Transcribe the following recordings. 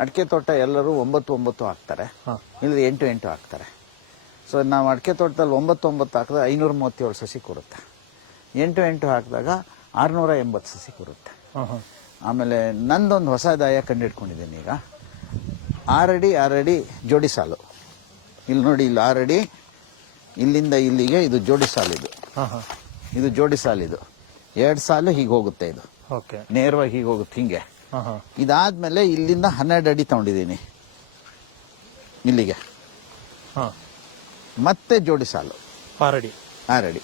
ಅಡಿಕೆ ತೋಟ ಎಲ್ಲರೂ 9 ಹಾಕ್ತಾರೆ, ಇಲ್ಲ 8 ಹಾಕ್ತಾರೆ. ಸೊ ನಾವು ಅಡಿಕೆ ತೋಟದಲ್ಲಿ 9 ಹಾಕಿದ್ರೆ 537 ಸಸಿ ಕೊಡುತ್ತೆ. 8 ಹಾಕಿದಾಗ 680 ಸಸಿ ಕೊಡುತ್ತೆ. ಆಮೇಲೆ ನಂದೊಂದು ಹೊಸ ದಾಯ ಕಂಡಿಡ್ಕೊಂಡಿದ್ದೀನಿ ಈಗ. 6 ಅಡಿ ಜೋಡಿ ಸಾಲು. ಇಲ್ಲಿ ನೋಡಿ, ಇಲ್ಲಿ 6 ಅಡಿ, ಇಲ್ಲಿಂದ ಇಲ್ಲಿಗೆ ಇದು ಜೋಡಿ ಸಾಲಿದು. ಇದು ಜೋಡಿ ಸಾಲಿದು 2 ಸಾಲು ಹೀಗೆ ಹೋಗುತ್ತೆ. ಇದು ನೇರವಾಗಿ ಹೀಗೆ ಹೋಗುತ್ತೆ ಹಿಂಗೆ. ಇದಾದ್ಮೇಲೆ ಇಲ್ಲಿಂದ 12 ಅಡಿ ತಗೊಂಡಿದ್ದೀನಿ ಇಲ್ಲಿಗೆ, ಮತ್ತೆ ಜೋಡಿ ಸಾಲು 6 ಅಡಿ.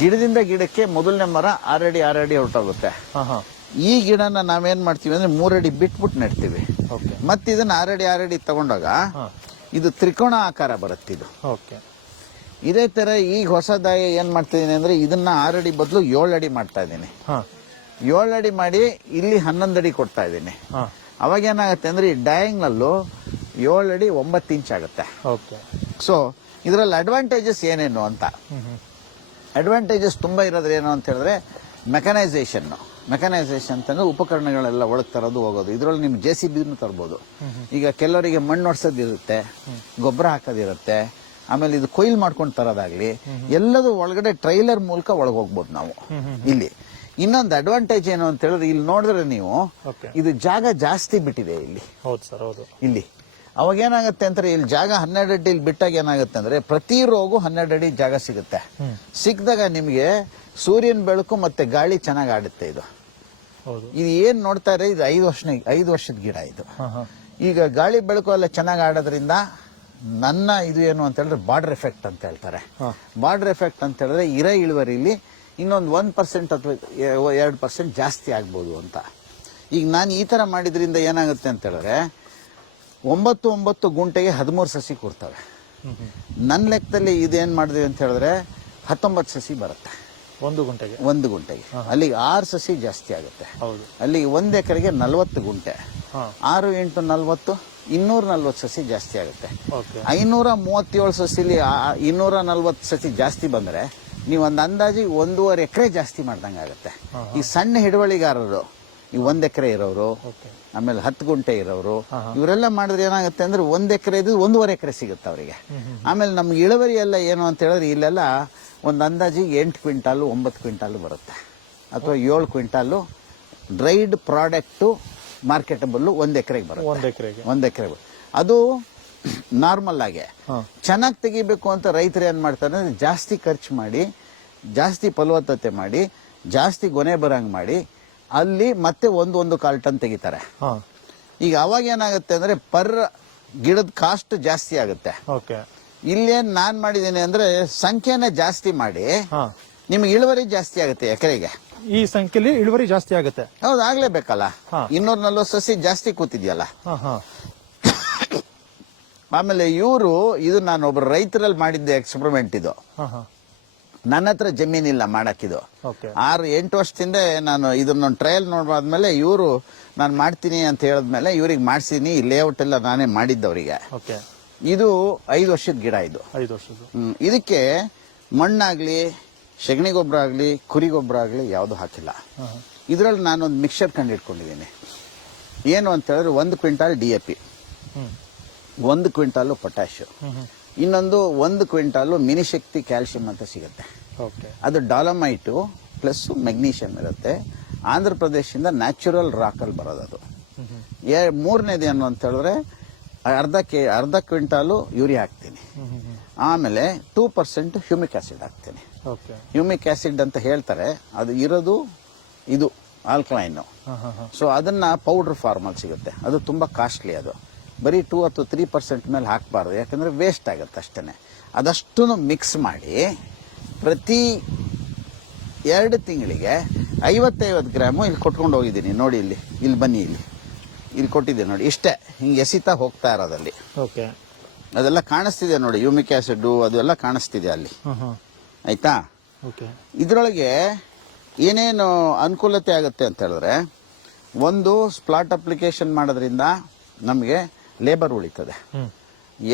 ಗಿಡದಿಂದ ಗಿಡಕ್ಕೆ ಮೊದಲನೇ ಮರ 6 ಅಡಿ ಹೊರಟೋಗುತ್ತೆ. ಈ ಗಿಡನ ನಾವೇನ್ ಮಾಡ್ತೀವಿ ಅಂದ್ರೆ 3 ಅಡಿ ಬಿಟ್ಬಿಟ್ಟು ನೆಡ್ತೀವಿ. ಮತ್ತೆ ಇದನ್ನ 6 ಅಡಿ ತಗೊಂಡಾಗ ಇದು ತ್ರಿಕೋಣ ಆಕಾರ ಬರುತ್ತೆ. ಇದು ಇದೇ ತರ ಈಗ ಹೊಸದಾಗಿ ಏನ್ ಮಾಡ್ತಿದ್ದೀನಿ ಅಂದ್ರೆ ಇದನ್ನ 6 ಅಡಿ ಬದಲು 7 ಅಡಿ ಮಾಡ್ತಾ ಇದ್ದೀನಿ. 7 ಅಡಿ ಮಾಡಿ ಇಲ್ಲಿ 11 ಅಡಿ ಕೊಡ್ತಾ ಇದ್ದೀನಿ. ಅವಾಗ ಏನಾಗುತ್ತೆ ಅಂದ್ರೆ ಈ ಡಯಾಂಗ್ನಲ್ಲೂ 7 ಅಡಿ 9 ಇಂಚ್ ಆಗುತ್ತೆ. ಸೊ ಇದರಲ್ಲಿ ಅಡ್ವಾಂಟೇಜಸ್ ಏನೇನು ಅಂತ, ಅಡ್ವಾಂಟೇಜಸ್ ತುಂಬಾ ಇರೋದ್ರೆ ಏನು ಅಂತ ಹೇಳಿದ್ರೆ ಮೆಕನೈಸೇಷನ್ ಅಂತಂದ್ರೆ ಉಪಕರಣಗಳೆಲ್ಲ ಒಳಗೆ ತರೋದು ಹೋಗೋದು. ಇದರಲ್ಲಿ ನಿಮ್ JCB ತರ್ಬೋದು. ಈಗ ಕೆಲವರಿಗೆ ಮಣ್ಣು ಹೊಡ್ಸೋದಿರುತ್ತೆ, ಗೊಬ್ಬರ ಹಾಕೋದಿರುತ್ತೆ, ಆಮೇಲೆ ಇದು ಕೊಯ್ಲು ಮಾಡ್ಕೊಂಡು ತರೋದಾಗ್ಲಿ ಎಲ್ಲದೂ ಒಳಗಡೆ ಟ್ರೈಲರ್ ಮೂಲಕ ಒಳಗೆ ಹೋಗ್ಬೋದು ನಾವು. ಇಲ್ಲಿ ಇನ್ನೊಂದು ಅಡ್ವಾಂಟೇಜ್ ಏನು ಅಂತ ಹೇಳಿದ್ರೆ ಇಲ್ಲಿ ನೋಡಿದ್ರೆ ನೀವು ಇದು ಜಾಗ ಜಾಸ್ತಿ ಬಿಟ್ಟಿದೆ ಇಲ್ಲಿ. ಇಲ್ಲಿ ಅವಾಗ ಏನಾಗುತ್ತೆ ಅಂದ್ರೆ ಇಲ್ಲಿ ಜಾಗ 12 ಅಡಿ ಬಿಟ್ಟಾಗ ಏನಾಗುತ್ತೆ ಅಂದ್ರೆ ಪ್ರತಿ ರೋಗು 12 ಅಡಿ ಜಾಗ ಸಿಗುತ್ತೆ. ಸಿಕ್ಕಿದಾಗ ನಿಮ್ಗೆ ಸೂರ್ಯನ ಬೆಳಕು ಮತ್ತೆ ಗಾಳಿ ಚೆನ್ನಾಗಿ ಆಡುತ್ತೆ. ಇದು ಏನ್ ನೋಡ್ತಾ ಇದ್ರೆ ಇದು 5 ವರ್ಷದ ಗಿಡ. ಇದು ಈಗ ಗಾಳಿ ಬೆಳಕು ಎಲ್ಲ ಚೆನ್ನಾಗಿ ಆಡೋದ್ರಿಂದ ನನ್ನ ಇದು ಏನು ಅಂತ ಹೇಳಿದ್ರೆ ಬಾರ್ಡರ್ ಎಫೆಕ್ಟ್ ಅಂತ ಹೇಳ್ತಾರೆ. ಬಾರ್ಡರ್ ಎಫೆಕ್ಟ್ ಅಂತ ಹೇಳಿದ್ರೆ ಇರೋ ಇಳುವರಿಲಿ ಇನ್ನೊಂದು 1% ಅಥವಾ 2% ಜಾಸ್ತಿ ಆಗ್ಬೋದು ಅಂತ. ಈಗ ನಾನು ಈ ತರ ಮಾಡಿದ್ರಿಂದ ಏನಾಗುತ್ತೆ ಅಂತ ಹೇಳಿದ್ರೆ 9 ಗುಂಟೆಗೆ 13 ಸಸಿ ಕೊಡ್ತವೆ. ನನ್ನ ಲೆಕ್ಕದಲ್ಲಿ ಇದೇನ್ ಮಾಡಿದ್ವಿ ಅಂತ ಹೇಳಿದ್ರೆ 19 ಸಸಿ ಬರುತ್ತೆ ಒಂದು ಗುಂಟೆಗೆ. ಅಲ್ಲಿಗೆ 6 ಸಸಿ ಜಾಸ್ತಿ ಆಗುತ್ತೆ. ಅಲ್ಲಿಗೆ 1 ಎಕರೆಗೆ 40 ಗುಂಟೆ. 6 × 40 240 ಸಸಿ ಜಾಸ್ತಿ ಆಗುತ್ತೆ. 537 ಸಸಿಲಿ 240 ಸಸಿ ಜಾಸ್ತಿ ಬಂದ್ರೆ ನೀವು ಒಂದು ಅಂದಾಜಿ 1.5 ಎಕರೆ ಜಾಸ್ತಿ ಮಾಡ್ದಂಗೆ ಆಗುತ್ತೆ. ಈ ಸಣ್ಣ ಹಿಡುವಳಿಗಾರರು, ಈ 1 ಎಕರೆ ಇರೋರು, ಆಮೇಲೆ 10 ಗುಂಟೆ ಇರೋರು, ಇವರೆಲ್ಲ ಮಾಡಿದ್ರೆ ಏನಾಗುತ್ತೆ ಅಂದ್ರೆ 1 ಎಕರೆ ಇದ್ದು 1.5 ಎಕರೆ ಸಿಗುತ್ತೆ ಅವರಿಗೆ. ಆಮೇಲೆ ನಮ್ಗೆ ಇಳುವರಿ ಎಲ್ಲ ಏನು ಅಂತ ಹೇಳಿದ್ರೆ ಇಲ್ಲೆಲ್ಲ ಒಂದು ಅಂದಾಜಿಗೆ 8 ಕ್ವಿಂಟಾಲು 9 ಕ್ವಿಂಟಾಲು ಬರುತ್ತೆ, ಅಥವಾ 7 ಕ್ವಿಂಟಾಲು ಡ್ರೈಡ್ ಪ್ರಾಡಕ್ಟ್ ಮಾರ್ಕೆಟಬಲ್ 1 ಎಕರೆಗೆ ಬರುತ್ತೆ. 1 ಎಕರೆಗೆ ಅದು ನಾರ್ಮಲ್ ಆಗಿ. ಚೆನ್ನಾಗಿ ತೆಗಿಬೇಕು ಅಂತ ರೈತರು ಏನ್ ಮಾಡ್ತಾರೆ ಅಂದ್ರೆ ಜಾಸ್ತಿ ಖರ್ಚು ಮಾಡಿ, ಜಾಸ್ತಿ ಫಲವತ್ತತೆ ಮಾಡಿ, ಜಾಸ್ತಿ ಗೊನೆ ಬರಂಗ್ ಮಾಡಿ ಅಲ್ಲಿ ಮತ್ತೆ 1.25 ಟನ್ ತೆಗಿತಾರೆ. ಈಗ ಅವಾಗ ಏನಾಗುತ್ತೆ ಅಂದ್ರೆ ಪರ್ ಗಿಡದ ಕಾಸ್ಟ್ ಜಾಸ್ತಿ ಆಗುತ್ತೆ. ಇಲ್ಲೇನ್ ನಾನ್ ಮಾಡಿದ್ದೀನಿ ಅಂದ್ರೆ ಸಂಖ್ಯೆನ ಜಾಸ್ತಿ ಮಾಡಿ ನಿಮ್ಗೆ ಇಳುವರಿ ಜಾಸ್ತಿ ಆಗುತ್ತೆ. ಎಕರೆಗೆ ಈ ಸಂಖ್ಯೆಯಲ್ಲಿ ಇಳುವರಿ ಜಾಸ್ತಿ ಆಗುತ್ತೆ. ಹೌದು, ಆಗ್ಲೇಬೇಕಲ್ಲ. 240 ಸಸಿ ಜಾಸ್ತಿ ಕೂತಿದ್ಯಲ್ಲ. ಆಮೇಲೆ ಇದು ನಾನು ಒಬ್ಬರು ರೈತರಲ್ಲಿ ಮಾಡಿದ್ದೆ ಎಕ್ಸ್ಪೆರಿಮೆಂಟ್. ಇದು ನನ್ನ ಹತ್ರ ಜಮೀನಿಲ್ಲ ಮಾಡಕ್ಕಿದು. 6-8 ವರ್ಷದಿಂದ ನಾನು ಇದನ್ನೊಂದು ಟ್ರಯಲ್ ನೋಡ್ಬಾದ್ಮೇಲೆ ನಾನು ಮಾಡ್ತೀನಿ ಅಂತ ಹೇಳಿದ್ಮೇಲೆ ಇವ್ರಿಗೆ ಮಾಡ್ಸಿದೀನಿ. ಈ ಲೇಔಟ್ ಎಲ್ಲ ನಾನೇ ಮಾಡಿದ್ದವರಿಗೆ. ಇದು 5 ವರ್ಷದ ಗಿಡ. ಇದು 5 ವರ್ಷದ. ಇದಕ್ಕೆ ಮಣ್ಣಾಗ್ಲಿ, ಸಗಣಿ ಗೊಬ್ಬರ ಆಗ್ಲಿ, ಕುರಿ ಗೊಬ್ಬರ ಆಗ್ಲಿ ಯಾವ್ದು ಹಾಕಿಲ್ಲ. ಇದ್ರಲ್ಲಿ ನಾನೊಂದು ಮಿಕ್ಸರ್ ಕಂಡಿಡ್ಕೊಂಡಿದ್ದೀನಿ. ಏನು ಅಂತ ಹೇಳಿದ್ರೆ 1 ಕ್ವಿಂಟಾಲ್ DAP, 1 ಕ್ವಿಂಟಾಲು ಪೊಟ್ಯಾಶ್, ಇನ್ನೊಂದು 1 ಕ್ವಿಂಟಾಲು ಮಿನಿಶಕ್ತಿ ಕ್ಯಾಲ್ಸಿಯಂ ಅಂತ ಸಿಗುತ್ತೆ. ಅದು ಡಾಲಮೈಟು ಪ್ಲಸ್ ಮೆಗ್ನೀಷಿಯಂ ಇರುತ್ತೆ. ಆಂಧ್ರ ಪ್ರದೇಶದಿಂದ ನ್ಯಾಚುರಲ್ ರಾಕಲ್ ಬರೋದು. ಮೂರನೇದು ಏನು ಅಂತ ಹೇಳಿದ್ರೆ ಅರ್ಧ ಕ್ವಿಂಟಾಲು ಯೂರಿಯಾ ಹಾಕ್ತೀನಿ. ಆಮೇಲೆ 2% ಹ್ಯೂಮಿಕ್ ಆಸಿಡ್ ಹಾಕ್ತೀನಿ. ಹ್ಯೂಮಿಕ್ ಆಸಿಡ್ ಅಂತ ಹೇಳ್ತಾರೆ, ಅದು ಇರೋದು ಇದು ಆಲ್ಕಲೈನ್. ಸೊ ಅದನ್ನ ಪೌಡರ್ ಫಾರ್ಮ್ ಅಲ್ಲಿ ಸಿಗುತ್ತೆ. ಅದು ತುಂಬಾ ಕಾಸ್ಟ್ಲಿ. ಅದು ಬರೀ 2 ಅಥವಾ 3% ಮೇಲೆ ಹಾಕಬಾರ್ದು, ಯಾಕಂದ್ರೆ ವೇಸ್ಟ್ ಆಗುತ್ತೆ ಅಷ್ಟೇ. ಅದಷ್ಟು ಮಿಕ್ಸ್ ಮಾಡಿ ಪ್ರತಿ 2 ತಿಂಗಳಿಗೆ 50-50 ಗ್ರಾಮು ಇಲ್ಲಿ ಕೊಟ್ಕೊಂಡು ಹೋಗಿದ್ದೀನಿ. ನೋಡಿ, ಇಲ್ಲಿ ಬನ್ನಿ, ಇಲ್ಲಿ ಕೊಟ್ಟಿದ್ದೆ ನೋಡಿ. ಇಷ್ಟೇ ಹಿಂಗೆ ಎಸಿತಾ ಹೋಗ್ತಾ ಇರೋದಲ್ಲಿ ಅದೆಲ್ಲ ಕಾಣಿಸ್ತಿದೆ ನೋಡಿ. ಹ್ಯೂಮಿಕ್ ಆಸಿಡ್ ಅದೆಲ್ಲ ಕಾಣಿಸ್ತಿದೆ ಅಲ್ಲಿ. ಆಯ್ತಾ? ಇದ್ರೊಳಗೆ ಏನೇನು ಅನುಕೂಲತೆ ಆಗುತ್ತೆ ಅಂತ ಹೇಳಿದ್ರೆ, ಒಂದು ಸ್ಪ್ಲಾಟ್ ಅಪ್ಲಿಕೇಶನ್ ಮಾಡೋದ್ರಿಂದ ನಮಗೆ ಲೇಬರ್ ಉಳಿತದೆ.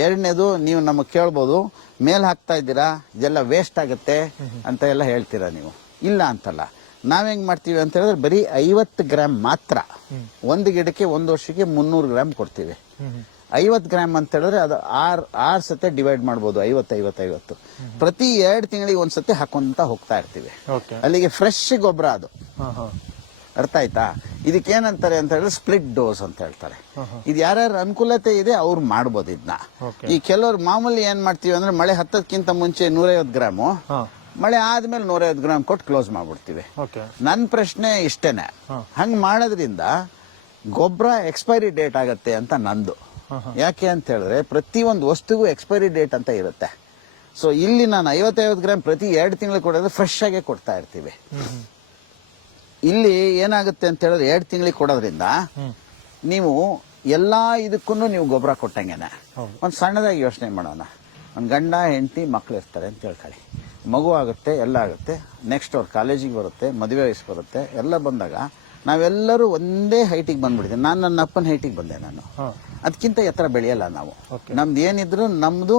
ಎರಡನೇದು, ನೀವು ನಮಗೆ ಕೇಳ್ಬೋದು, ಮೇಲ್ ಹಾಕ್ತಾ ಇದ್ದೀರಾ ಇದೆಲ್ಲ ವೇಸ್ಟ್ ಆಗುತ್ತೆ ಅಂತ ಎಲ್ಲ ಹೇಳ್ತೀರಾ ನೀವು. ಇಲ್ಲ ಅಂತಲ್ಲ, ನಾವ್ ಹೆಂಗ್ ಮಾಡ್ತೀವಿ ಅಂತ ಹೇಳಿದ್ರೆ ಬರೀ 50 ಗ್ರಾಮ್ ಮಾತ್ರ ಒಂದು ಗಿಡಕ್ಕೆ 1 ವರ್ಷಕ್ಕೆ 300 ಗ್ರಾಮ್ ಕೊಡ್ತೀವಿ. 50 ಗ್ರಾಮ್ ಅಂತ ಹೇಳಿದ್ರೆ ಅದು ಆರ್ ಸತೆ ಡಿವೈಡ್ ಮಾಡ್ಬೋದು, 50 ಪ್ರತಿ 2 ತಿಂಗಳಿಗೆ ಒಂದ್ಸತಿ ಹಾಕೊಂತ ಹೋಗ್ತಾ ಇರ್ತೀವಿ. ಅಲ್ಲಿಗೆ ಫ್ರೆಶ್ ಗೊಬ್ಬರ ಅದು. ಅರ್ಥ ಆಯ್ತಾ? ಇದಕ್ಕೆ ಏನಂತಾರೆ ಅಂತ ಹೇಳಿದ್ರೆ ಸ್ಪ್ಲಿಟ್ ಡೋಸ್ ಅಂತ ಹೇಳ್ತಾರೆ. ಇದು ಯಾರ್ಯಾರ ಅನುಕೂಲತೆ ಇದೆ ಅವ್ರು ಮಾಡ್ಬೋದು ಇದನ್ನ. ಈ ಕೆಲವ್ರು ಮಾಮೂಲಿ ಏನ್ ಮಾಡ್ತೀವಿ ಅಂದ್ರೆ ಮಳೆ ಹತ್ತಕ್ಕಿಂತ ಮುಂಚೆ 150 ಗ್ರಾಮು, ಮಳೆ ಆದ್ಮೇಲೆ 150 ಗ್ರಾಮ್ ಕೊಟ್ಟು ಕ್ಲೋಸ್ ಮಾಡ್ಬಿಡ್ತೀವಿ. ನನ್ ಪ್ರಶ್ನೆ ಇಷ್ಟೇನೆ, ಹಂಗ್ ಮಾಡೋದ್ರಿಂದ ಗೊಬ್ಬರ ಎಕ್ಸ್ಪೈರಿ ಡೇಟ್ ಆಗತ್ತೆ ಅಂತ ನಂದು. ಯಾಕೆ ಅಂತ ಹೇಳಿದ್ರೆ ಪ್ರತಿ ಒಂದು ವಸ್ತುಗೂ ಎಕ್ಸ್ಪೈರಿ ಡೇಟ್ ಅಂತ ಇರುತ್ತೆ. ಸೊ ಇಲ್ಲಿ ನಾನು 50 ಗ್ರಾಮ್ ಪ್ರತಿ 2 ತಿಂಗಳು ಕೊಡೋದು ಫ್ರೆಶ್ ಆಗೇ ಕೊಡ್ತಾ ಇರ್ತೀವಿ. ಇಲ್ಲಿ ಏನಾಗುತ್ತೆ ಅಂತ ಹೇಳಿದ್ರೆ 2 ತಿಂಗಳಿಗೆ ಕೊಡೋದ್ರಿಂದ ನೀವು ಎಲ್ಲಾ ಇದಕ್ಕೂ ನೀವು ಗೊಬ್ಬರ ಕೊಟ್ಟಂಗೆನೆ. ಒಂದ್ ಸಣ್ಣದಾಗಿ ಯೋಚನೆ ಮಾಡೋಣ. ಒಂದ್ ಗಂಡ ಹೆಂಡತಿ ಮಕ್ಳು ಇರ್ತಾರೆ ಅಂತ ಹೇಳ್ಕೊಳ್ಳಿ, ಮಗು ಆಗುತ್ತೆ, ಎಲ್ಲ ಆಗುತ್ತೆ, ನೆಕ್ಸ್ಟ್ ಅವ್ರ ಕಾಲೇಜಿಗೆ ಬರುತ್ತೆ, ಮದುವೆ ವಯಸ್ಸು ಬರುತ್ತೆ, ಎಲ್ಲ ಬಂದಾಗ ನಾವೆಲ್ಲರೂ ಒಂದೇ ಹೈಟಿಗೆ ಬಂದ್ಬಿಡ್ತೀವಿ. ನಾನು ನನ್ನ ಅಪ್ಪನ ಹೈಟಿಗೆ ಬಂದೆ, ನಾನು ಅದಕ್ಕಿಂತ ಎತ್ತರ ಬೆಳೆಯಲ್ಲ ನಾವು. ನಮ್ದು ಏನಿದ್ರು ನಮ್ದು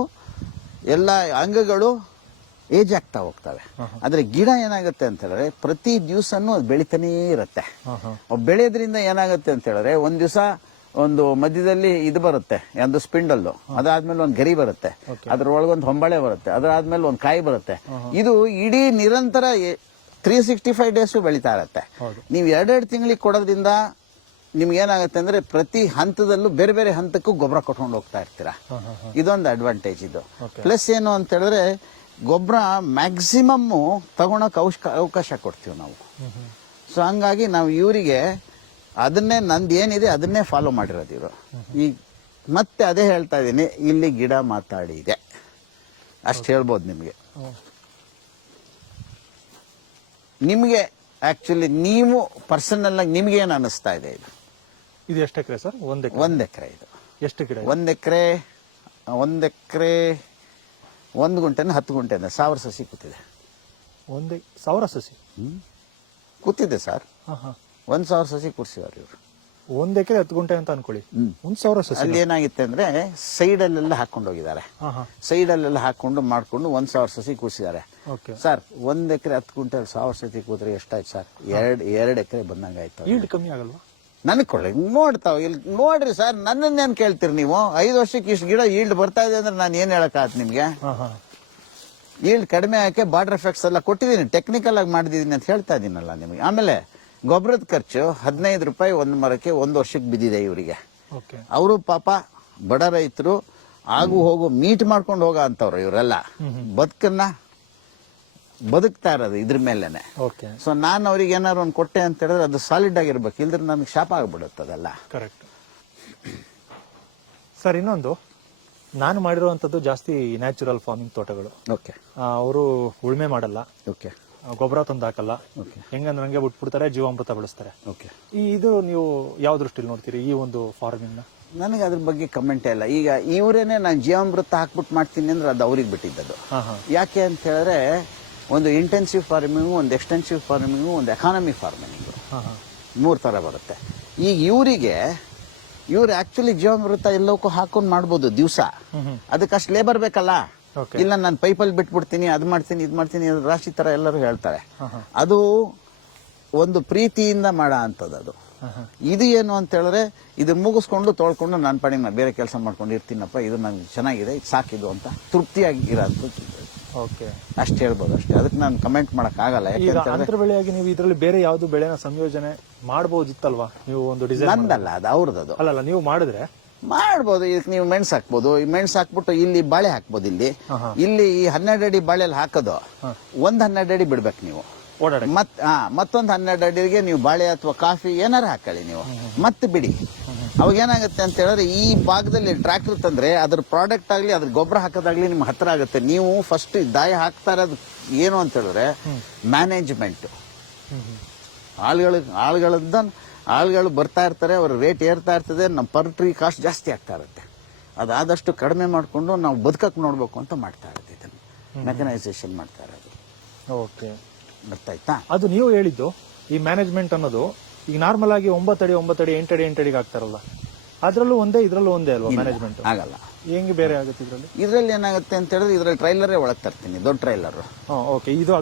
ಎಲ್ಲ ಅಂಗಗಳು ಏಜ್ ಆಗ್ತಾ ಹೋಗ್ತವೆ. ಆದ್ರೆ ಗಿಡ ಏನಾಗುತ್ತೆ ಅಂತ ಹೇಳಿದ್ರೆ ಪ್ರತಿ ದಿವಸನೂ ಅದು ಬೆಳಿತಾನೇ ಇರುತ್ತೆ. ಬೆಳೆಯೋದ್ರಿಂದ ಏನಾಗುತ್ತೆ ಅಂತ ಹೇಳಿದ್ರೆ ಒಂದ್ ದಿವಸ ಒಂದು ಮಧ್ಯದಲ್ಲಿ ಇದು ಬರುತ್ತೆ, ಒಂದು ಸ್ಪಿಂಡಲ್ಲು, ಅದಾದ್ಮೇಲೆ ಒಂದು ಗರಿ ಬರುತ್ತೆ, ಅದ್ರೊಳಗೊಂದು ಹೊಂಬಾಳೆ ಬರುತ್ತೆ, ಅದಾದ್ಮೇಲೆ ಒಂದು ಕಾಯಿ ಬರುತ್ತೆ. ಇದು ಇಡೀ ನಿರಂತರ 365 ಡೇಸು ಬೆಳಿತಾ ಇರತ್ತೆ. ನೀವು 2 ತಿಂಗಳಿಗೆ ಕೊಡೋದ್ರಿಂದ ನಿಮ್ಗೆ ಏನಾಗುತ್ತೆ ಅಂದ್ರೆ ಪ್ರತಿ ಹಂತದಲ್ಲೂ ಬೇರೆ ಬೇರೆ ಹಂತಕ್ಕೂ ಗೊಬ್ಬರ ಕೊಟ್ಕೊಂಡು ಹೋಗ್ತಾ ಇರ್ತೀರಾ. ಇದೊಂದು ಅಡ್ವಾಂಟೇಜ್ ಇದು. ಪ್ಲಸ್ ಏನು ಅಂತ ಹೇಳಿದ್ರೆ ಗೊಬ್ಬರ ಮ್ಯಾಕ್ಸಿಮಮ್ ತಗೊಳಕ್ ಅವಕಾಶ ಕೊಡ್ತೀವಿ ನಾವು. ಸೊ ಹಂಗಾಗಿ ನಾವು ಇವರಿಗೆ ಅದನ್ನೇ ನಂದು ಏನಿದೆ ಅದನ್ನೇ ಫಾಲೋ ಮಾಡಿರೋದು ಇವರು. ಈಗ ಮತ್ತೆ ಅದೇ ಹೇಳ್ತಾ ಇದ್ದೀನಿ, ಇಲ್ಲಿ ಗಿಡ ಮಾತಾಡಿದೆ ಅಷ್ಟು ಹೇಳ್ಬೋದು ನಿಮ್ಗೆ. ನಿಮ್ಗೆ ಆಕ್ಚುಲಿ ನೀವು ಪರ್ಸನಲ್ ಆಗಿ ನಿಮ್ಗೆ ಏನ್ ಅನಿಸ್ತಾ ಇದೆ? ಇದು ಎಷ್ಟು ಎಕರೆ ಸರ್? 1 ಎಕರೆ. ಇದು ಎಷ್ಟು ಗಿಡ? 1 ಎಕರೆ 1 ಗುಂಟೆನ 10 ಗುಂಟೆ 1000 ಸಸಿ ಕೂತಿದೆ. 1,000 ಸಸಿ ಕೂತಿದೆ ಸರ್. 1,000 ಸಸಿ ಕೂರ್ಸಿದಾರೆ ಇವರು. 1 ಎಕರೆ 10 ಗುಂಟೆ ಅಂತ ಅನ್ಕೊಳ್ಳಿ, 1,000 ಸಸಿ. ಅಲ್ಲಿ ಏನಾಗಿತ್ತೆ ಅಂದ್ರೆ ಸೈಡ್ ಅಲ್ಲೆಲ್ಲ ಹಾಕೊಂಡು ಹೋಗಿದ್ದಾರೆ, ಸೈಡ್ ಅಲ್ಲೆಲ್ಲ ಹಾಕೊಂಡು ಮಾಡ್ಕೊಂಡು 1,000 ಸಸಿ ಕೂರ್ಸಿದ್ದಾರೆ ಸರ್. 1 ಎಕರೆ 10 ಗುಂಟೆ 1000 ಸಸಿ ಕೂತ್ರೆ ಎಷ್ಟಾಯ್ತು ಸರ್? 2 ಎಕರೆ ಬಂದಂಗಾಯ್ತು. ಈಲ್ಡ್ ಕಮ್ಮಿ ಆಗಲ್ವಾ? ನನಗ್ ಕೊಡ್ರಿ, ನೋಡ್ತಾವ ಇಲ್ಲಿ ನೋಡ್ರಿ ಸರ್. ನನ್ನನ್ನೇನ್ ಕೇಳ್ತೀರಿ ನೀವು? 5 ವರ್ಷಕ್ಕೆ ಇಷ್ಟು ಗಿಡ ಈಲ್ಡ್ ಬರ್ತಾ ಇದೆ ಅಂದ್ರೆ ನಾನು ಏನ್ ಹೇಳಕ್ಕಾಗತ್ ನಿಮ್ಗೆ? ಈಲ್ಡ್ ಕಡಿಮೆ ಆಕೆ ಬಾರ್ಡರ್ ಎಫೆಕ್ಟ್ಸ್ ಎಲ್ಲ ಕೊಟ್ಟಿದ್ದೀನಿ, ಟೆಕ್ನಿಕಲ್ ಆಗಿ ಮಾಡಿದೀನಿ ಅಂತ ಹೇಳ್ತಾ ಇದೀನಲ್ಲ ನಿಮಗೆ. ಆಮೇಲೆ ಗೊಬ್ಬರದ ಖರ್ಚು 15 ರೂಪಾಯಿ 1 ಮರಕ್ಕೆ 1 ವರ್ಷಕ್ಕೆ ಬಿದ್ದಿದೆ ಇವರಿಗೆ. ಅವರು ಪಾಪ ಬಡ ರೈತರು, ಆಗು ಹೋಗು ಮೀಟ್ ಮಾಡ್ಕೊಂಡು ಹೋಗ ಅಂತವ್ರು ಇವರೆಲ್ಲ. ಬದುಕ್ತಾ ಇರೋದು ಇದ್ರ ಮೇಲೆನೆ. ಸೊ ನಾನು ಅವ್ರಿಗೆ ಏನಾದ್ರು ಒಂದು ಕೊಟ್ಟೆ ಅಂತ ಹೇಳಿದ್ರೆ ಅದು ಸಾಲಿಡ್ ಆಗಿರ್ಬೇಕು, ಇಲ್ದ್ರೆ ನನ್ಗೆ ಶಾಪ ಆಗ್ಬಿಡುತ್ತೆ ಅದೆಲ್ಲ. Correct sir. ಇನ್ನೊಂದು, ನಾನು ಮಾಡಿರುವಂತದ್ದು ಜಾಸ್ತಿ ನ್ಯಾಚುರಲ್ ಫಾರ್ಮಿಂಗ್ ತೋಟಗಳು. ಅವರು ಉಳ್ಮೆ ಮಾಡಲ್ಲ, ಗೊಬ್ಬರ ತಂದು ಹಾಕಲ್ಲ, ಹೆಂಗಂದ್ರೆ ನಂಗೆ ಬಿಟ್ಬಿಡ್ತಾರೆ, ಜೀವಾಮೃತ ಬೆಳೆಸ್ತಾರೆ. ಇದು ನೀವು ಯಾವ ದೃಷ್ಟಿಲಿ ನೋಡ್ತೀರಿ ಈ ಒಂದು ಫಾರ್ಮಿಂಗ್ ನ? ನನಗೆ ಅದ್ರ ಬಗ್ಗೆ ಕಮೆಂಟೇ ಇಲ್ಲ. ಈಗ ಇವರೇನೆ ನಾನು ಜೀವಾಮೃತ ಹಾಕ್ಬಿಟ್ಟು ಮಾಡ್ತೀನಿ ಅಂದ್ರೆ ಅದು ಅವ್ರಿಗೆ ಬಿಟ್ಟಿದ್ದದು. ಯಾಕೆ ಅಂತ ಹೇಳಿದ್ರೆ ಒಂದು ಇಂಟೆನ್ಸಿವ್ ಫಾರ್ಮಿಂಗು, ಒಂದು ಎಕ್ಸ್ಟೆನ್ಸಿವ್ ಫಾರ್ಮಿಂಗು, ಒಂದು ಎಕಾನಮಿ ಫಾರ್ಮಿಂಗು, 3 ತರ ಬರುತ್ತೆ. ಈಗ ಇವ್ರು ಆಕ್ಚುಲಿ ಜೀವಾಮೃತ ಎಲ್ಲಕ್ಕೂ ಹಾಕೊಂಡು ಮಾಡ್ಬೋದು ದಿವಸ, ಅದಕ್ಕೆ ಅಷ್ಟು ಲೇಬರ್ ಬೇಕಲ್ಲ. ಇಲ್ಲ ನಾನು ಪೈಪಲ್ಲಿ ಬಿಟ್ಬಿಡ್ತೀನಿ, ಅದು ಮಾಡ್ತೀನಿ, ಇದು ಮಾಡ್ತೀನಿ, ರಾಶಿ ತರ ಎಲ್ಲರೂ ಹೇಳ್ತಾರೆ. ಅದು ಒಂದು ಪ್ರೀತಿಯಿಂದ ಮಾಡೋ ಅಂತದ್ದು ಅದು. ಇದು ಏನು ಅಂತ ಹೇಳಿದ್ರೆ ಇದು ಮುಗಿಸ್ಕೊಂಡು ತೊಳ್ಕೊಂಡು ನಾನು ಪಾಡಿಗೆ ನಾನು ಬೇರೆ ಕೆಲಸ ಮಾಡ್ಕೊಂಡು ಇರ್ತೀನಪ್ಪ, ಇದು ನಂಗೆ ಚೆನ್ನಾಗಿದೆ, ಇದು ಸಾಕಿದು ಅಂತ ತೃಪ್ತಿಯಾಗಿ ಇರೋದು. ಅಷ್ಟು ಹೇಳ್ಬೋದು ಅಷ್ಟೇ. ಅದಕ್ಕೆ ನಾನು ಕಮೆಂಟ್ ಮಾಡಕ್ ಆಗಲ್ಲ. ಅಂತರ ಬೆಳೆಯಾಗಿ ನೀವು ಇದರಲ್ಲಿ ಬೇರೆ ಯಾವ್ದು ಬೆಳೆನ ಸಂಯೋಜನೆ ಮಾಡಬಹುದಿತ್ತಲ್ವಾ? ನೀವು ಒಂದು ಡಿಸೈನ್ ನಂದಲ್ಲ, ಅದು ಅವ್ರದ್ದು. ಅಲ್ಲಲ್ಲ, ನೀವು ಮಾಡಿದ್ರೆ ಮಾಡ್ಬೋದು. ಇದಕ್ಕೆ ನೀವು ಮೆಣಸು ಹಾಕ್ಬೋದು, ಈ ಮೆಣಸು ಹಾಕ್ಬಿಟ್ಟು ಇಲ್ಲಿ ಬಾಳೆ ಹಾಕ್ಬೋದು. ಇಲ್ಲಿ ಈ 12 ಅಡಿ ಬಾಳೆಲ್ಲಿ ಹಾಕೋದು ಒಂದ್ 12 ಅಡಿ ಬಿಡ್ಬೇಕು ನೀವು. ಮತ್ತೊಂದು 12 ಅಡಿಗೆ ನೀವು ಬಾಳೆ ಅಥವಾ ಕಾಫಿ ಏನಾರು ಹಾಕೊಳ್ಳಿ ನೀವು, ಮತ್ತೆ ಬಿಡಿ. ಅವಾಗ ಏನಾಗುತ್ತೆ ಅಂತ ಹೇಳಿದ್ರೆ ಈ ಭಾಗದಲ್ಲಿ ಟ್ರ್ಯಾಕ್ಟರ್ ತಂದ್ರೆ ಅದ್ರ ಪ್ರಾಡಕ್ಟ್ ಆಗ್ಲಿ ಅದ್ರ ಗೊಬ್ಬರ ಹಾಕೋದಾಗ್ಲಿ ನಿಮ್ ಹತ್ರ ಆಗುತ್ತೆ. ನೀವು ಫಸ್ಟ್ ದಾಯ ಹಾಕ್ತಾ ಇರೋದು ಏನು ಅಂತ ಹೇಳಿದ್ರೆ ಮ್ಯಾನೇಜ್ಮೆಂಟ್. ಆಳುಗಳು ಬರ್ತಾ ಇರ್ತಾರೆ, ಅವ್ರ ರೇಟ್ ಏರ್ತಾ ಇರ್ತದೆ, ನಮ್ಮ ಪರ್ ಟ್ರೀ ಕಾಸ್ಟ್ ಜಾಸ್ತಿ ಆಗ್ತಾ ಇರುತ್ತೆ. ಅದಾದಷ್ಟು ಕಡಿಮೆ ಮಾಡಿಕೊಂಡು ನಾವು ಬದುಕಕ್ ನೋಡ್ಬೇಕು ಅಂತ ಮಾಡ್ತಾ ಇರುತ್ತೆ. ಇದನ್ನು ಮೆಕನೈಸೇಷನ್ ಮಾಡ್ತಾ ಇರೋದು. ಗೊತ್ತಾಯ್ತಾ? ಅದು ನೀವು ಹೇಳಿದ್ದು ಈ ಮ್ಯಾನೇಜ್ಮೆಂಟ್ ಅನ್ನೋದು ಈಗ ನಾರ್ಮಲ್ ಆಗಿ 9 ಅಡಿ 8 ಅಡಿ 8 ಅಡಿಗೆ ಆಗ್ತಾರಲ್ಲ, ಅದ್ರಲ್ಲೂ ಒಂದೇ ಇದ್ರಲ್ಲೂ ಒಂದೇ ಅಲ್ವಾ ಮ್ಯಾನೇಜ್ಮೆಂಟ್? ಆಗಲ್ಲ. ಹೆಂಗೆ ಬೇರೆ ಆಗುತ್ತೆ ಇದರಲ್ಲಿ? ಇದ್ರಲ್ಲಿ ಏನಾಗುತ್ತೆ ಅಂತ ಹೇಳಿದ್ರೆ ಇದ್ರಲ್ಲಿ ಟ್ರೈಲರೇ ಒಳಗೆ ತರ್ತೀನಿ, ದೊಡ್ಡ ಟ್ರೈಲರ್. ಓಕೆ, ಇದು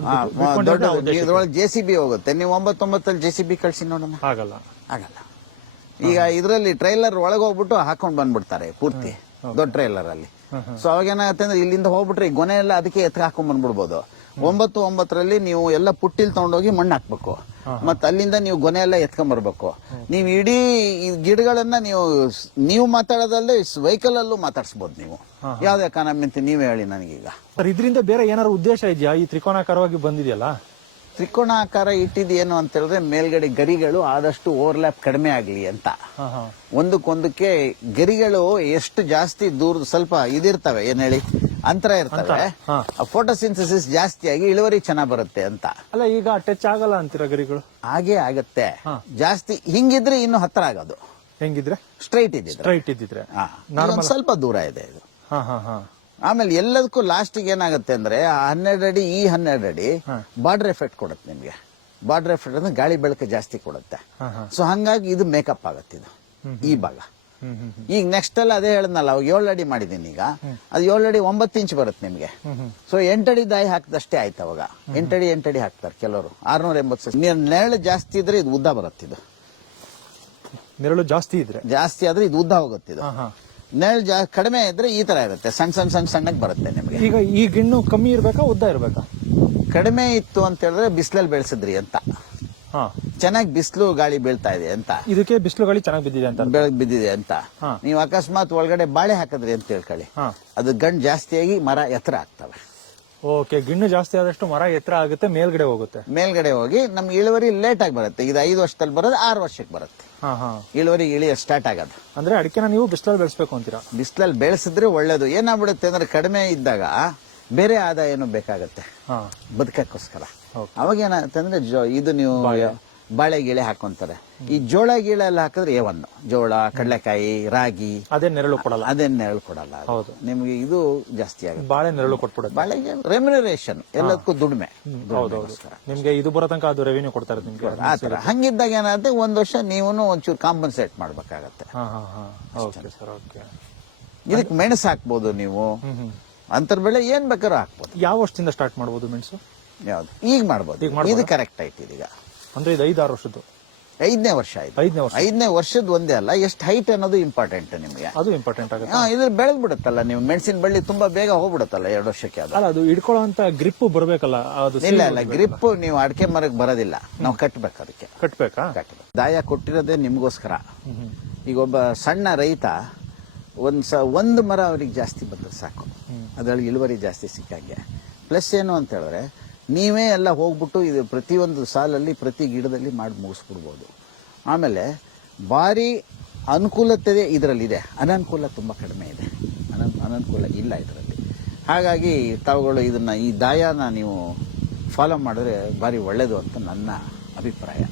ದೊಡ್ಡ ಇದ್ರೊಳಗೆ JCB ಹೋಗುತ್ತೆ. ನೀವು 99 JCB ಕಳ್ಸಿ ನೋಡೋಣ. ಆಗಲ್ಲ. ಈಗ ಇದರಲ್ಲಿ ಟ್ರೈಲರ್ ಒಳಗೆ ಹೋಗ್ಬಿಟ್ಟು ಹಾಕೊಂಡ್ ಬಂದ್ಬಿಡ್ತಾರೆ ಪೂರ್ತಿ ದೊಡ್ಡ ಟ್ರೈಲರ್ ಅಲ್ಲಿ. ಸೊ ಅವಾಗ ಏನಾಗುತ್ತೆ ಅಂದ್ರೆ ಇಲ್ಲಿಂದ ಹೋಗ್ಬಿಟ್ರೆ ಈ ಗೊನೆ ಎಲ್ಲ ಅದಕ್ಕೆ ಎತ್ತ ಹಾಕೊಂಡ್ ಬಂದ್ಬಿಡ್ಬೋದು. 99ರಲ್ಲಿ ನೀವು ಎಲ್ಲ ಪುಟ್ಟಿಲ್ ತಗೊಂಡೋಗಿ ಮಣ್ಣು ಹಾಕ್ಬೇಕು, ಮತ್ತ ಅಲ್ಲಿಂದ ನೀವು ಗೊನೆ ಎಲ್ಲ ಎತ್ಕೊಂಡ್ ಬರ್ಬೇಕು. ನೀವು ಇಡೀ ಗಿಡಗಳನ್ನ ನೀವು ಮಾತಾಡೋದಲ್ಲದೆ ವೆಹಿಕಲ್ ಅಲ್ಲೂ ಮಾತಾಡ್ಸ್ಬೋದು ನೀವು. ಯಾವ್ದು ಎಕಾನಮಿ ಅಂತ ನೀವೇ ಹೇಳಿ ನನಗೀಗ. ಇದರಿಂದ ಬೇರೆ ಏನಾದ್ರು ಉದ್ದೇಶ ಇದೆಯಾ? ಈ ತ್ರಿಕೋನಾಕಾರವಾಗಿ ಬಂದಿದೆಯಲ್ಲ, ತ್ರಿಕೋಣಾಕಾರ ಇಟ್ಟಿದ್ದು ಏನು ಅಂತ ಹೇಳಿದ್ರೆ ಮೇಲ್ಗಡೆ ಗರಿಗಳು ಆದಷ್ಟು ಓವರ್ಲ್ಯಾಪ್ ಕಡಿಮೆ ಆಗ್ಲಿ ಅಂತ. ಒಂದಕ್ಕೊಂದಕ್ಕೆ ಗರಿಗಳು ಎಷ್ಟು ಜಾಸ್ತಿ ದೂರ ಸ್ವಲ್ಪ ಇದಿರ್ತವೆ, ಏನ್ ಹೇಳಿ ಅಂತರ ಇರ್ತವೆ, ಫೋಟೋಸಿಂಥಸಿಸ್ ಜಾಸ್ತಿ ಆಗಿ ಇಳುವರಿ ಚೆನ್ನಾಗ್ ಬರುತ್ತೆ ಅಂತ. ಅಲ್ಲ, ಈಗ ಟಚ್ ಆಗಲ್ಲ ಅಂತೀರ ಗರಿಗಳು? ಹಾಗೆ ಆಗತ್ತೆ. ಜಾಸ್ತಿ ಹಿಂಗಿದ್ರೆ ಇನ್ನು ಹತ್ರ ಆಗೋದು. ಹೆಂಗಿದ್ರೆ? ಸ್ಟ್ರೈಟ್ ಇದ್ದಿದ್ರೆ ಸ್ವಲ್ಪ ದೂರ ಇದೆ ಇದು. ಆಮೇಲೆ ಎಲ್ಲದಕ್ಕೂ ಲಾಸ್ಟಿಗೆ ಏನಾಗುತ್ತೆ ಅಂದ್ರೆ 12 ಅಡಿ ಈ 12 ಅಡಿ ಬಾರ್ಡರ್ ಎಫೆಕ್ಟ್ ಕೊಡುತ್ತೆ ನಿಮ್ಗೆ. ಬಾರ್ಡರ್ ಎಫೆಕ್ಟ್ ಅಂದ್ರೆ ಗಾಳಿ ಬೆಳಕು ಜಾಸ್ತಿ ಕೊಡುತ್ತೆ. ಸೊ ಹಂಗಾಗಿ ಇದು ಮೇಕಪ್ ಆಗುತ್ತೆ ಇದು ಈ ಭಾಗ. ಈಗ ನೆಕ್ಸ್ಟ್ ಎಲ್ಲ ಅದೇ ಹೇಳದ್ನಲ್ಲ, ಅವಾಗ 7 ಅಡಿ ಮಾಡಿದೀನಿ. ಈಗ ಅದು 7 ಅಡಿ 9 ಇಂಚ್ ಬರುತ್ತೆ ನಿಮ್ಗೆ. ಸೊ 8 ಅಡಿ ದಾಯಿ ಹಾಕಿದಷ್ಟೇ ಆಯ್ತು. ಅವಾಗ 8 ಅಡಿ ಹಾಕ್ತಾರೆ ಕೆಲವರು. 680 ನೆರಳು ಜಾಸ್ತಿ ಇದ್ರೆ ಇದು ಉದ್ದ ಬರುತ್ತೆ. ಇದು ನೆರಳು ಜಾಸ್ತಿ ಆದ್ರೆ ಇದು ಉದ್ದ ಹೋಗುತ್ತೆ. ಇದು ನೆರಳು ಕಡಿಮೆ ಇದ್ರೆ ಈ ತರ ಇರುತ್ತೆ, ಸಣ್ಣಗೆ ಬರುತ್ತೆ ನಿಮ್ಗೆ. ಈಗ ಈ ಗಿಣ್ಣು ಕಮ್ಮಿ ಇರ್ಬೇಕಾ ಉದ್ದ ಇರ್ಬೇಕಾ? ಕಡಿಮೆ ಇತ್ತು ಅಂತ ಹೇಳಿದ್ರೆ ಬಿಸಿಲಲ್ಲಿ ಬೆಳೆಸಿದ್ರಿ ಅಂತ, ಚೆನ್ನಾಗಿ ಬಿಸಿಲು ಗಾಳಿ ಬೀಳ್ತಾ ಇದೆ ಅಂತ. ಇದಕ್ಕೆ ಬಿಸಿಲು ಗಾಳಿ ಚೆನ್ನಾಗಿ ಬಿದ್ದಿದೆ ಅಂತ, ಬೆಳಗ್ಗೆ ಬಿದ್ದಿದೆ ಅಂತ. ನೀವು ಅಕಸ್ಮಾತ್ ಒಳಗಡೆ ಬಾಳೆ ಹಾಕಿದ್ರಿ ಅಂತ ಹೇಳ್ಕೊಳ್ಳಿ, ಅದು ಗಂಡು ಜಾಸ್ತಿಯಾಗಿ ಮರ ಎತ್ತರ ಆಗ್ತವೆ. ಓಕೆ, ಗಿಣ್ಣು ಜಾಸ್ತಿ ಆದಷ್ಟು ಮರ ಎತ್ತರ ಆಗುತ್ತೆ, ಮೇಲ್ಗಡೆ ಹೋಗಿ ನಮ್ಗೆ ಇಳುವರಿ ಲೇಟ್ ಆಗಿ ಬರುತ್ತೆ. ಇದು 5 ವರ್ಷದಲ್ಲಿ ಬರೋದು 6 ವರ್ಷಕ್ಕೆ ಬರುತ್ತೆ ಇಳುವರಿ ಇಳಿಯ ಸ್ಟಾರ್ಟ್ ಆಗೋದು. ಅಂದ್ರೆ ಅಡಿಕೆನ ನೀವು ಬಿಸಿಲಲ್ಲಿ ಬೆಳೆಸಬೇಕು ಅಂತೀರಾ? ಬಿಸಿಲಲ್ಲಿ ಬೆಳೆಸಿದ್ರೆ ಒಳ್ಳೇದು. ಏನಾಗ್ಬಿಡುತ್ತೆ ಅಂದ್ರೆ ಕಡಿಮೆ ಇದ್ದಾಗ ಬೇರೆ ಆದಾಯನೂ ಬೇಕಾಗತ್ತೆ ಬದುಕಕ್ಕೋಸ್ಕರ. ಅವಾಗ ಏನಾಗುತ್ತೆ ಅಂದ್ರೆ ಇದು ನೀವು ಬಾಳೆ ಗಿಳೆ ಹಾಕೊಂತಾರೆ. ಈ ಜೋಳ ಗೀಳೆ ಎಲ್ಲ ಹಾಕಿದ್ರೆ A1 ಜೋಳ, ಕಡಲೆಕಾಯಿ, ರಾಗಿ ಅದೇ ನೆರಳು ಕೊಡಲ್ಲ. ಹೌದು, ನಿಮ್ಗೆ ಇದು ಜಾಸ್ತಿ ಆಗುತ್ತೆ. ಬಾಳೆ ನೆರಳು ಕೊಟ್ಬಿಡುತ್ತೆ. ಬಾಳೆಗೆ ರೆಮ್ಯುನರೇಷನ್ ಎಲ್ಲದಕ್ಕೂ ದುಡಿಮೆ. ನಿಮ್ಗೆ ಇದು ಬರೋ ತನಕ ಅದು ರೆವಿನ್ಯೂ ಕೊಡ್ತಾರೆ ನಿಮ್ಗೆ. ಆತರ ಹಂಗಿದ್ದಾಗ ಏನಾಗುತ್ತೆ, ಒಂದ್ ವರ್ಷ ನೀವು ಒಂಚೂರು ಕಾಂಪನ್ಸೇಟ್ ಮಾಡ್ಬೇಕಾಗತ್ತೆ. ಇದಕ್ಕೆ ಮೆಣಸು ಹಾಕ್ಬೋದು ನೀವು, ಅಂತರ್ ಬೆಳೆ ಏನ್ ಬೇಕಾದ್ರೂ ಹಾಕ್ಬೋದು. ಯಾವ ವರ್ಷದಿಂದ ಸ್ಟಾರ್ಟ್ ಮಾಡ್ಬೋದು ಮೆಣಸು? ಯಾವ್ದು ಈಗ ಮಾಡ್ಬೋದು. ಇದು ಕರೆಕ್ಟ್ ಆಯ್ತು ಇದೀಗ. ಅಂದ್ರೆ ಇದು 5-6 ವರ್ಷದ್ದು 5ನೇ ವರ್ಷ ಆಯ್ತು. 5ನೇ ವರ್ಷದ ಒಂದೇ ಅಲ್ಲ, ಎಷ್ಟು ಹೈಟ್ ಅನ್ನೋದು ಇಂಪಾರ್ಟೆಂಟ್ ನಿಮ್ಗೆ. ಅದು ಇಂಪಾರ್ಟೆಂಟ್ ಆಗುತ್ತೆ. ಇದು ಬೆಳೆದ್ ಬಿಡುತ್ತಲ್ಲ, ನೀವು ಮೆಣಸಿನ ಬಳ್ಳಿ ತುಂಬಾ ಬೇಗ ಹೋಗ್ಬಿಡುತ್ತಲ್ಲ 2 ವರ್ಷಕ್ಕೆ. ಅದು ಹಿಡ್ಕೊಳ್ಳೋ ಗ್ರಿಪ್ ಬರ್ಬೇಕಲ್ಲ. ಇಲ್ಲ ಗ್ರಿಪ್ ನೀವು ಅಡಿಕೆ ಮರಕ್ಕೆ ಬರೋದಿಲ್ಲ, ನಾವು ಕಟ್ಬೇಕು. ಅದಕ್ಕೆ ಕಟ್ಬೇಕಾ? ದಾಯ ಕೊಟ್ಟಿರೋದೇ ನಿಮ್ಗೋಸ್ಕರ. ಈಗ ಒಬ್ಬ ಸಣ್ಣ ರೈತ ಒಂದು ಮರ ಅವ್ರಿಗೆ ಜಾಸ್ತಿ ಬಂದ್ರೆ ಸಾಕು, ಅದ್ರಲ್ಲಿ ಇಳುವರಿ ಜಾಸ್ತಿ ಸಿಕ್ಕಂಗೆ. ಪ್ಲಸ್ ಏನು ಅಂತ ಹೇಳಿದ್ರೆ ನೀವೇ ಎಲ್ಲ ಹೋಗ್ಬಿಟ್ಟು ಇದು ಪ್ರತಿಯೊಂದು ಸಾಲಲ್ಲಿ ಪ್ರತಿ ಗಿಡದಲ್ಲಿ ಮಾಡಿ ಮುಗಿಸ್ಬಿಡ್ಬೋದು. ಆಮೇಲೆ ಭಾರಿ ಅನುಕೂಲತೆ ಇದರಲ್ಲಿದೆ, ಅನನುಕೂಲ ತುಂಬ ಕಡಿಮೆ ಇದೆ. ಅನನುಕೂಲ ಇಲ್ಲ ಇದರಲ್ಲಿ. ಹಾಗಾಗಿ ತಾವುಗಳು ಈ ದಾಯನ ನೀವು ಫಾಲೋ ಮಾಡಿದ್ರೆ ಭಾರಿ ಒಳ್ಳೆಯದು ಅಂತ ನನ್ನ ಅಭಿಪ್ರಾಯ.